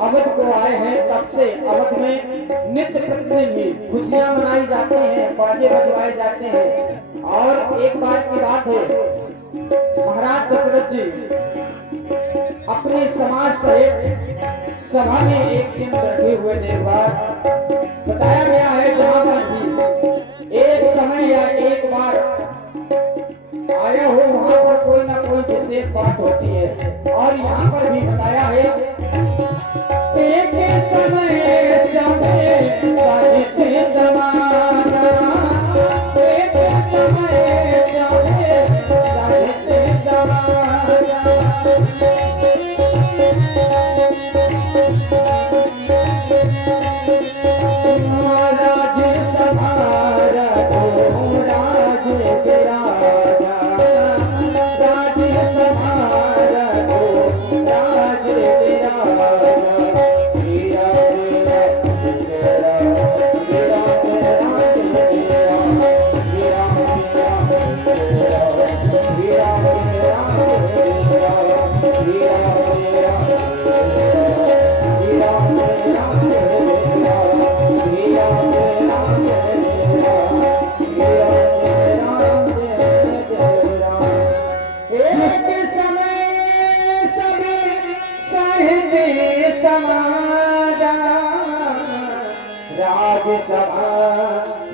अवध को आए हैं तब से अवध में नित्य प्रतिदिन ही खुशियां मनाई जाती हैं, बाजे बजवाए जाते हैं। और एक बार की बात है, महाराज दशरथ जी अपने समाज सहित सभा में एक दिन बैठे हुए थे। बताया गया है जहां पर भी एक समय या एक बार आया हो वहां पर कोई ना कोई विशेष बात होती है। और यहाँ पर भी बताया है एक समय समय साहित्य समाना, एक समय समय साहित्य समाना।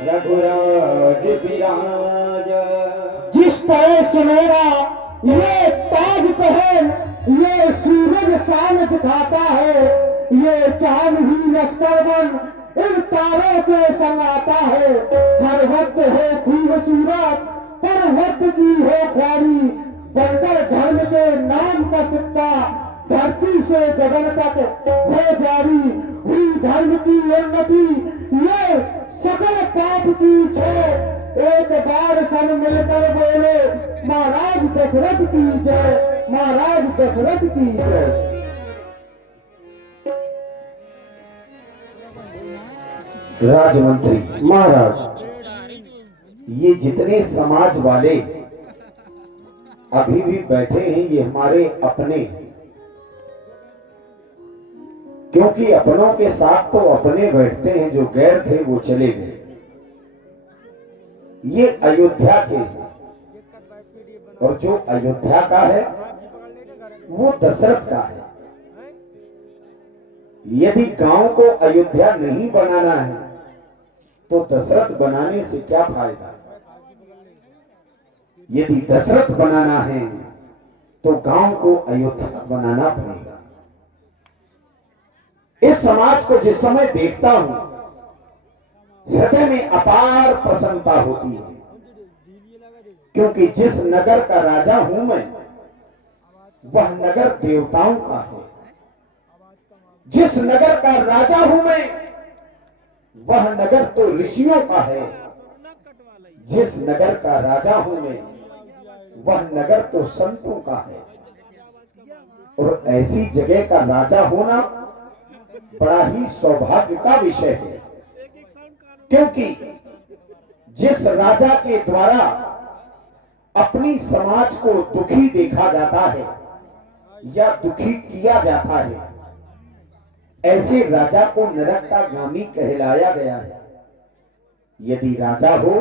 रघुराज विराज। जिस तरह सुनहरा ये ताज पहन ये सूरज शान दिखाता है, ये चांद भी लश्कर बन इन तारों के संग आता है। हर वक्त हो खूबसूरत पर वक्त की हो ख्यारी, बंदर धर्म के नाम का सिक्का धरती से गगन तक हो जारी। हुई धर्म की उन्नति ये सकल पाप की छे, एक बार सब मिलकर बोले महाराज दशरथ की जय, महाराज दशरथ की जय। राजमंत्री महाराज ये जितने समाज वाले अभी भी बैठे हैं ये हमारे अपने, क्योंकि अपनों के साथ तो अपने बैठते हैं, जो गैर थे वो चले गए। ये अयोध्या के हैं और जो अयोध्या का है वो दशरथ का है। यदि गांव को अयोध्या नहीं बनाना है तो दशरथ बनाने से क्या फायदा। यदि दशरथ बनाना है तो गांव को अयोध्या बनाना पड़ेगा। इस समाज को जिस समय देखता हूं हृदय में अपार प्रसन्नता होती है, क्योंकि जिस नगर का राजा हूं मैं वह नगर देवताओं का है। जिस नगर का राजा हूं मैं वह नगर तो ऋषियों का है। जिस नगर का राजा हूं मैं वह नगर तो संतों का है। और ऐसी जगह का राजा होना बड़ा ही सौभाग्य का विषय है, क्योंकि जिस राजा के द्वारा अपनी समाज को दुखी देखा जाता है या दुखी किया जाता है, ऐसे राजा को नरक का गामी कहलाया गया है। यदि राजा हो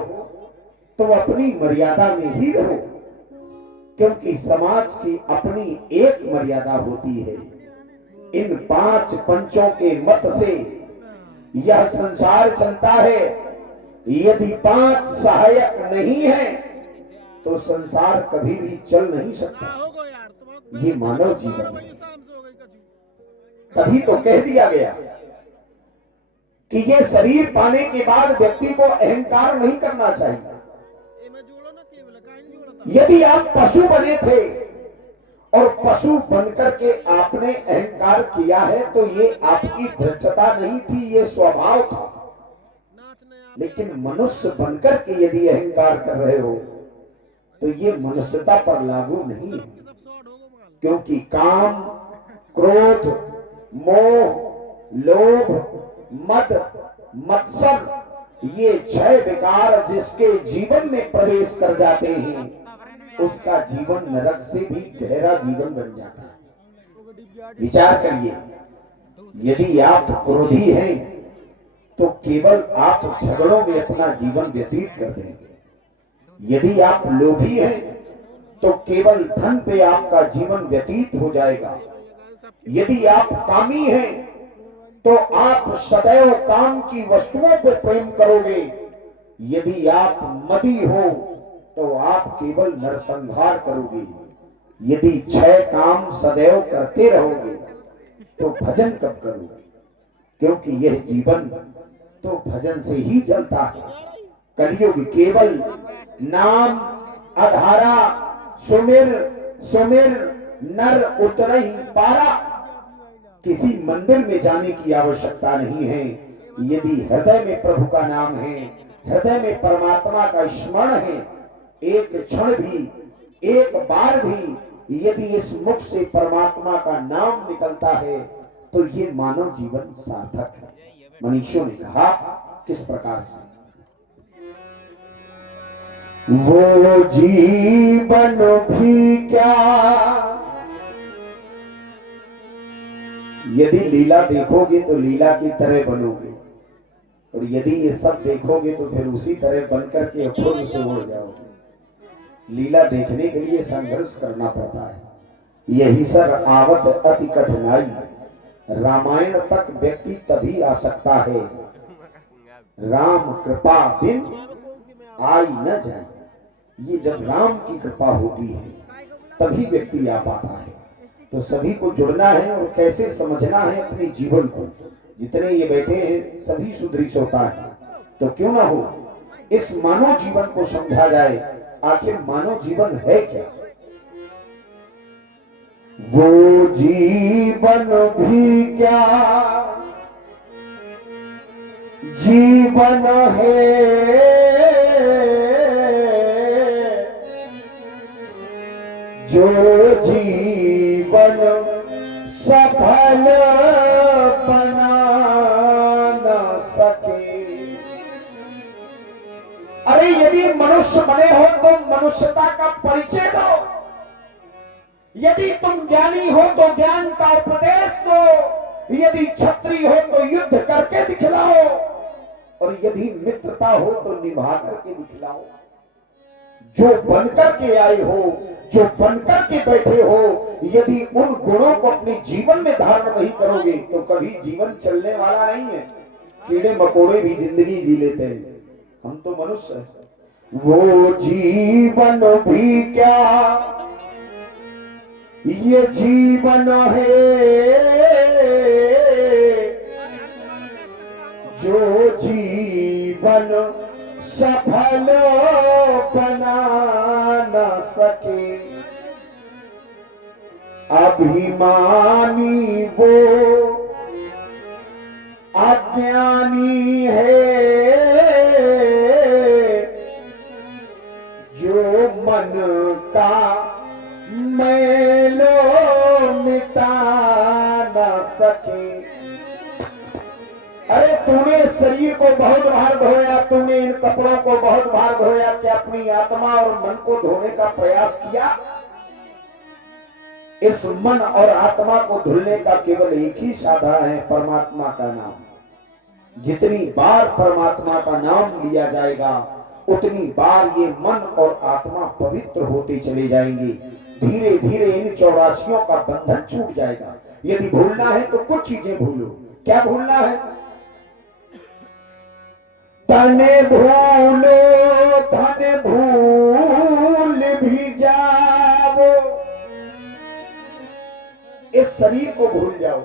तो अपनी मर्यादा में ही रहो, क्योंकि समाज की अपनी एक मर्यादा होती है। इन 5 पंचों के मत से यह संसार चलता है। यदि 5 सहायक नहीं है तो संसार कभी भी चल नहीं सकता। ये मानव जीवन है। तभी तो कह दिया गया कि ये शरीर पाने के बाद व्यक्ति को अहंकार नहीं करना चाहिए। यदि आप पशु बने थे और पशु बनकर के आपने अहंकार किया है तो ये आपकी भ्रष्टता नहीं थी, ये स्वभाव था। लेकिन मनुष्य बनकर के यदि अहंकार कर रहे हो तो ये मनुष्यता पर लागू नहीं है, क्योंकि काम, क्रोध, मोह, लोभ, मद, मत्सर ये 6 विकार जिसके जीवन में प्रवेश कर जाते हैं उसका जीवन नरक से भी गहरा जीवन बन जाता है। विचार करिए, यदि आप क्रोधी हैं तो केवल आप झगड़ों में अपना जीवन व्यतीत कर देंगे। यदि आप लोभी हैं तो केवल धन पे आपका जीवन व्यतीत हो जाएगा। यदि आप कामी हैं तो आप सदैव काम की वस्तुओं पर प्रेम करोगे। यदि आप मदी हो तो आप केवल नरसंहार करोगे। यदि 6 काम सदैव करते रहोगे तो भजन कब करोगे? क्योंकि यह जीवन तो भजन से ही चलता है। कलयुग केवल नाम आधारा, सुमिर सुमिर नर उतरहि पारा। किसी मंदिर में जाने की आवश्यकता नहीं है। यदि हृदय में प्रभु का नाम है, हृदय में परमात्मा का स्मरण है, एक क्षण भी, एक बार भी यदि इस मुख से परमात्मा का नाम निकलता है तो ये मानव जीवन सार्थक है। मनीषियों ने कहा किस प्रकार से, वो जीवन भी क्या, यदि लीला देखोगे तो लीला की तरह बनोगे, और यदि ये सब देखोगे तो फिर उसी तरह बनकर के खुद से उड़ जाओगे। लीला देखने के लिए संघर्ष करना पड़ता है। यही सर आवत अति कठिनाई, रामायण तक व्यक्ति तभी आ सकता है, राम कृपा बिन आई न जाए। ये जब राम की कृपा होती है तभी व्यक्ति आ पाता है। तो सभी को जुड़ना है और कैसे समझना है अपने जीवन को। जितने ये बैठे हैं सभी सुधरी सोता है, तो क्यों ना हो इस मानव जीवन को समझा जाए। आखिर मानव जीवन है क्या? वो जीवन भी क्या जीवन है, जो जीवन सफल बना न सके। अरे यदि मनुष्य बने हो तो मनुष्यता का परिचय दो। यदि तुम ज्ञानी हो तो ज्ञान का उपदेश दो। यदि क्षत्रिय हो तो युद्ध करके दिखलाओ, और यदि मित्रता हो तो निभा करके दिखलाओ। जो बनकर के आए हो, जो बनकर के बैठे हो, यदि उन गुणों को अपने जीवन में धारण नहीं करोगे तो कभी जीवन चलने वाला नहीं है। कीड़े मकोड़े भी जिंदगी जी लेते हैं, हम तो मनुष्य हैं। वो जीवन भी क्या ये जीवन है, जो जीवन सफल बना न सके। अभिमानी वो अज्ञानी है, जो मन का मैलो मिटा न सके। अरे तूने शरीर को बहुत बार धोया, तूने इन कपड़ों को बहुत बार धोया, क्या अपनी आत्मा और मन को धोने का प्रयास किया? इस मन और आत्मा को धुलने का केवल एक ही साधन है, परमात्मा का नाम। जितनी बार परमात्मा का नाम लिया जाएगा उतनी बार ये मन और आत्मा पवित्र होते चले जाएंगे। धीरे धीरे इन 84 का बंधन छूट जाएगा। यदि भूलना है तो कुछ चीजें भूलो। क्या भूलना है? तने भूलो धन भूल भी जाओ। इस शरीर को भूल जाओ,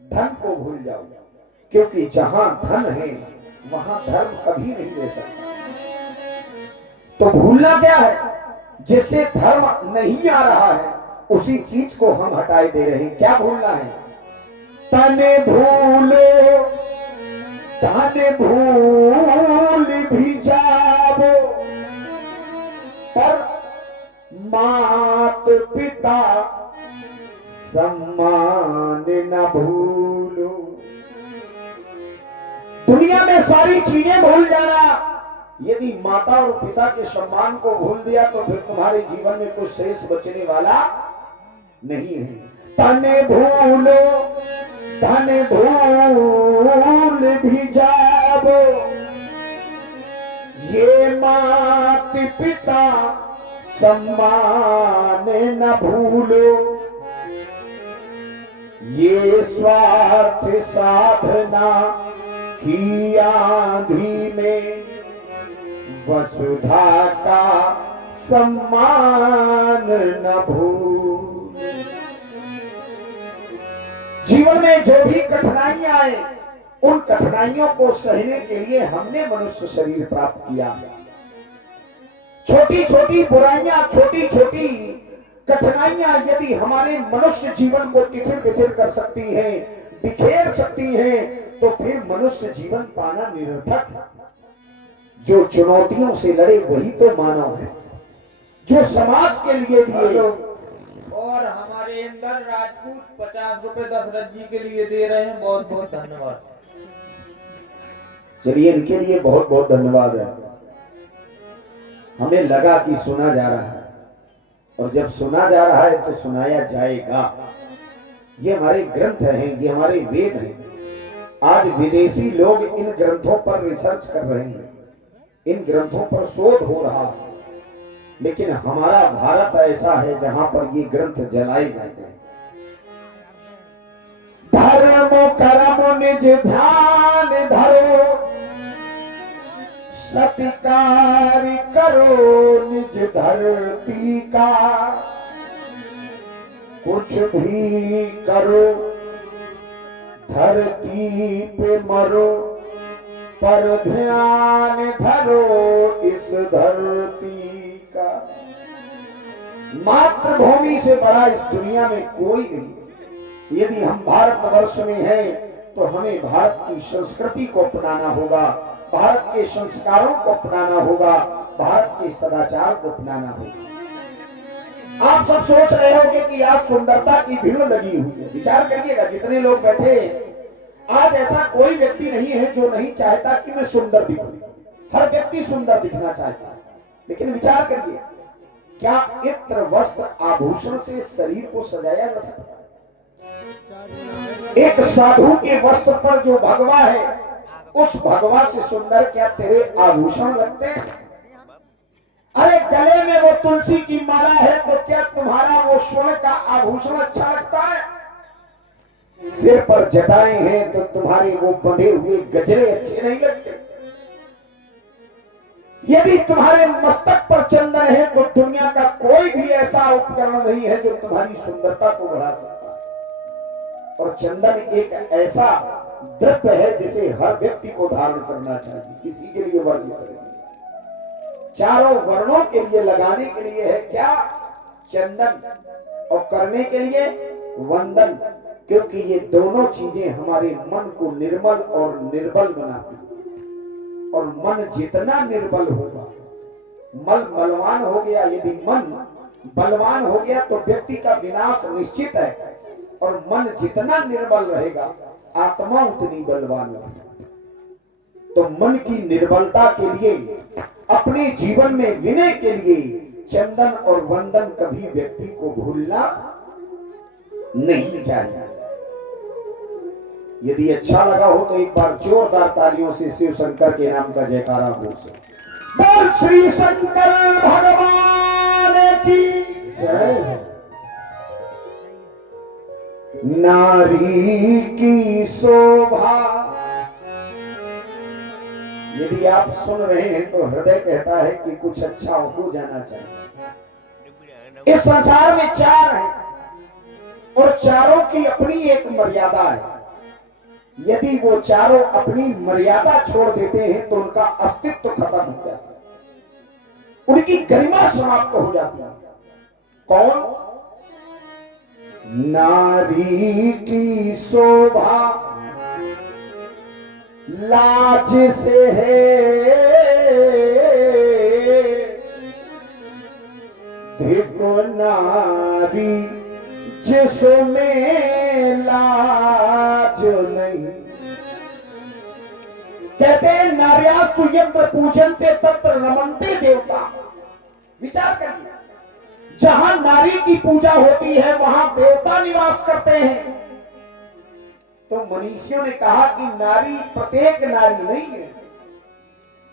धन को भूल जाओ, क्योंकि जहां धन है वहां धर्म कभी नहीं ले सकता। तो भूलना क्या है? जिससे धर्म नहीं आ रहा है उसी चीज को हम हटाए दे रहे हैं। क्या भूलना है? तने भूलो धन भूल भी जाओ, पर मात पिता सम्मान न भूलो। दुनिया में सारी चीजें भूल जाना, यदि माता और पिता के सम्मान को भूल दिया तो फिर तुम्हारे जीवन में कुछ शेष बचने वाला नहीं है। तने भूलो धन भूल भी जाओ, ये मात पिता सम्मान न भूलो, ये स्वार्थ साधना की आंधी में वसुधा का सम्मान न भूल। जीवन में जो भी कठिनाइयां आए, उन कठिनाइयों को सहने के लिए हमने मनुष्य शरीर प्राप्त किया। छोटी छोटी बुराइयां, छोटी छोटी कठिनाइयां यदि हमारे मनुष्य जीवन को तिथिर बिथिर कर सकती हैं, बिखेर सकती हैं, तो फिर मनुष्य जीवन पाना निरर्थक है। जो चुनौतियों से लड़े वही तो मानव है, जो समाज के लिए दिए। और हमारे अंदर राजपूत 50 रुपए 10 रज्जी के लिए दे रहे हैं, बहुत बहुत धन्यवाद। चलिए, इनके लिए बहुत बहुत धन्यवाद है। हमें लगा कि सुना जा रहा है, और जब सुना जा रहा है तो सुनाया जाएगा। ये हमारे ग्रंथ हैं, ये हमारे वेद हैं। आज विदेशी लोग इन ग्रंथों पर रिसर्च कर रहे हैं, इन ग्रंथों पर शोध हो रहा है, लेकिन हमारा भारत ऐसा है जहां पर ये ग्रंथ जलाए जाते हैं। धर्म कर्म निज ध्यान धरो, सत्कार करो निज धरती का, कुछ भी करो धरती पे मरो, पर ध्यान धरो इस धरती का। मातृभूमि से बड़ा इस दुनिया में कोई नहीं। यदि हम भारतवर्ष में हैं तो हमें भारत की संस्कृति को अपनाना होगा, भारत के संस्कारों को अपनाना होगा, भारत के सदाचार को अपनाना होगा। आप सब सोच रहे होंगे कि आज सुंदरता की भीड़ लगी हुई है। विचार करिएगा, जितने लोग बैठे आज ऐसा कोई व्यक्ति नहीं है जो नहीं चाहता कि मैं सुंदर दिखूं। हर व्यक्ति सुंदर दिखना चाहता है, लेकिन विचार करिए, क्या इत्र वस्त्र आभूषण से शरीर को सजाया जा सकता है? एक साधु के वस्त्र पर जो भगवा है, उस भगवा से सुंदर क्या तेरे आभूषण लगते हैं? अरे गले में वो तुलसी की माला है तो क्या तुम्हारा वो स्वर्ण का आभूषण अच्छा लगता है? सिर पर जटाएं हैं तो तुम्हारे वो बंधे हुए गजरे अच्छे नहीं लगते? यदि तुम्हारे मस्तक पर चंदन है तो दुनिया का कोई भी ऐसा उपकरण नहीं है जो तुम्हारी सुंदरता को बढ़ा सकता है। और चंदन एक ऐसा द्रव्य है जिसे हर व्यक्ति को धारण करना चाहिए, किसी के लिए वर्जित नहीं। चारों वर्णों के लिए लगाने के लिए है क्या? चंदन, और करने के लिए वंदन, क्योंकि ये दोनों चीजें हमारे मन को निर्मल और निर्बल बनाती है। और मन जितना निर्बल होगा, मन बलवान हो गया, यदि मन बलवान हो गया तो व्यक्ति का विनाश निश्चित है। और मन जितना निर्बल रहेगा, आत्मा उतनी बलवान होगी। तो मन की निर्बलता के लिए, अपने जीवन में विनय के लिए चंदन और वंदन कभी व्यक्ति को भूलना नहीं चाहिए। यदि अच्छा लगा हो तो एक बार जोरदार तालियों से शिव शंकर के नाम का जयकारा हो। बोल श्री शंकर भगवान की जय। नारी की शोभा। यदि आप सुन रहे हैं तो हृदय कहता है कि कुछ अच्छा हो जाना चाहिए। इस संसार में चार हैं और चारों की अपनी एक मर्यादा है। यदि वो चारों अपनी मर्यादा छोड़ देते हैं तो उनका अस्तित्व खत्म हो जाता है, उनकी गरिमा समाप्त हो जाती है। कौन? नारी की शोभा लाज से है, देखो नारी जिसमें लाज नहीं। कहते हैं नार्यास्तु यत्र पूजन्ते तत्र नमन्ते देवता। विचार करिए, जहां नारी की पूजा होती है वहां देवता निवास करते हैं। तो मनीषियों ने कहा कि नारी प्रत्येक नारी नहीं है,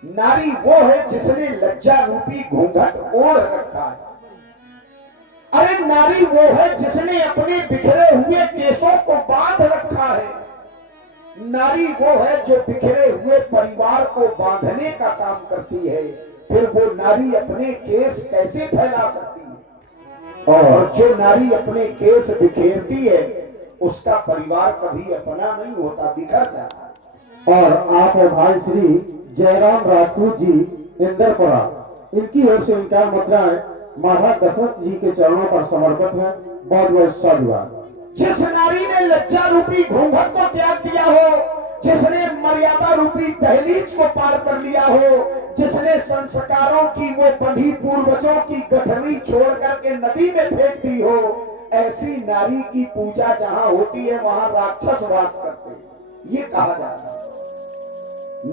नारी वो है जिसने लज्जा रूपी घूंघट ओढ़ रखा है। अरे नारी वो है जिसने अपने बिखरे हुए केसों को बांध रखा है। नारी वो है जो बिखरे हुए परिवार को बांधने का काम करती है। फिर वो नारी अपने केस कैसे फैला सकती है? और जो नारी अपने केस बिखेरती है उसका परिवार कभी अपना नहीं होता, बिखर जाता है। और आप भाई श्री जयराम राजपूत जी इंदरपुरा, इनकी ओर से इनका मुद्राएं महाराज दशरथ जी के चरणों पर समर्पित है। बहुत बहुत साधुवाद। जिस नारी ने लज्जा रूपी घूंघट को त्याग दिया हो, जिसने मर्यादा रूपी दहलीज को पार कर लिया हो, जिसने संस्कारों की वो बंधी पूर्वजों की गठरी छोड़ करके नदी में फेंक दी हो, ऐसी नारी की पूजा जहां होती है वहां राक्षस वास करते हैं। ये कहा जाता है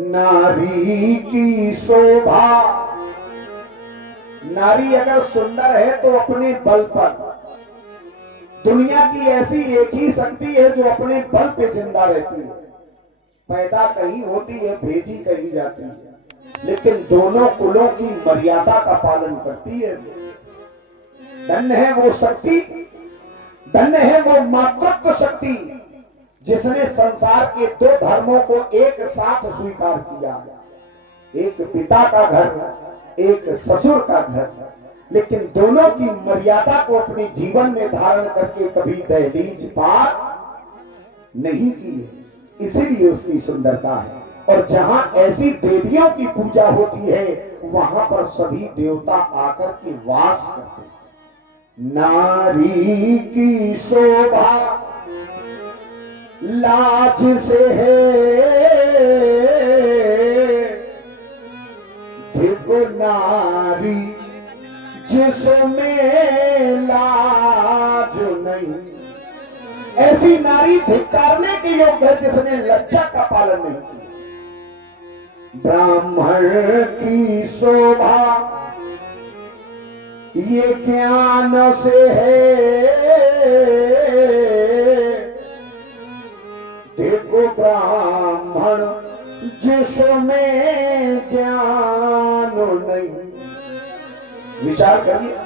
नारी की शोभा। नारी अगर सुंदर है तो अपने बल पर, दुनिया की ऐसी एक ही शक्ति है जो अपने बल पे जिंदा रहती है। पैदा कहीं होती है, भेजी कहीं जाती है, लेकिन दोनों कुलों की मर्यादा का पालन करती है। धन्य है वो शक्ति, धन्य है वो मातृत्व शक्ति जिसने संसार के दो धर्मों को एक साथ स्वीकार किया। एक पिता का घर, एक ससुर का घर, लेकिन दोनों की मर्यादा को अपने जीवन में धारण करके कभी दहलीज पार नहीं की। इसीलिए उसकी सुंदरता है। और जहां ऐसी देवियों की पूजा होती है वहां पर सभी देवता आकर के वास करते हैं। नारी की शोभा लाज से है, देखो नारी जिसमें लाज नहीं। ऐसी नारी धिक्कारने के योग्य है जिसने लज्जा का पालन नहीं किया। ब्राह्मण की शोभा ये ज्ञान से है, देखो ब्राह्मण जिसमें ज्ञान नहीं। विचार करिए,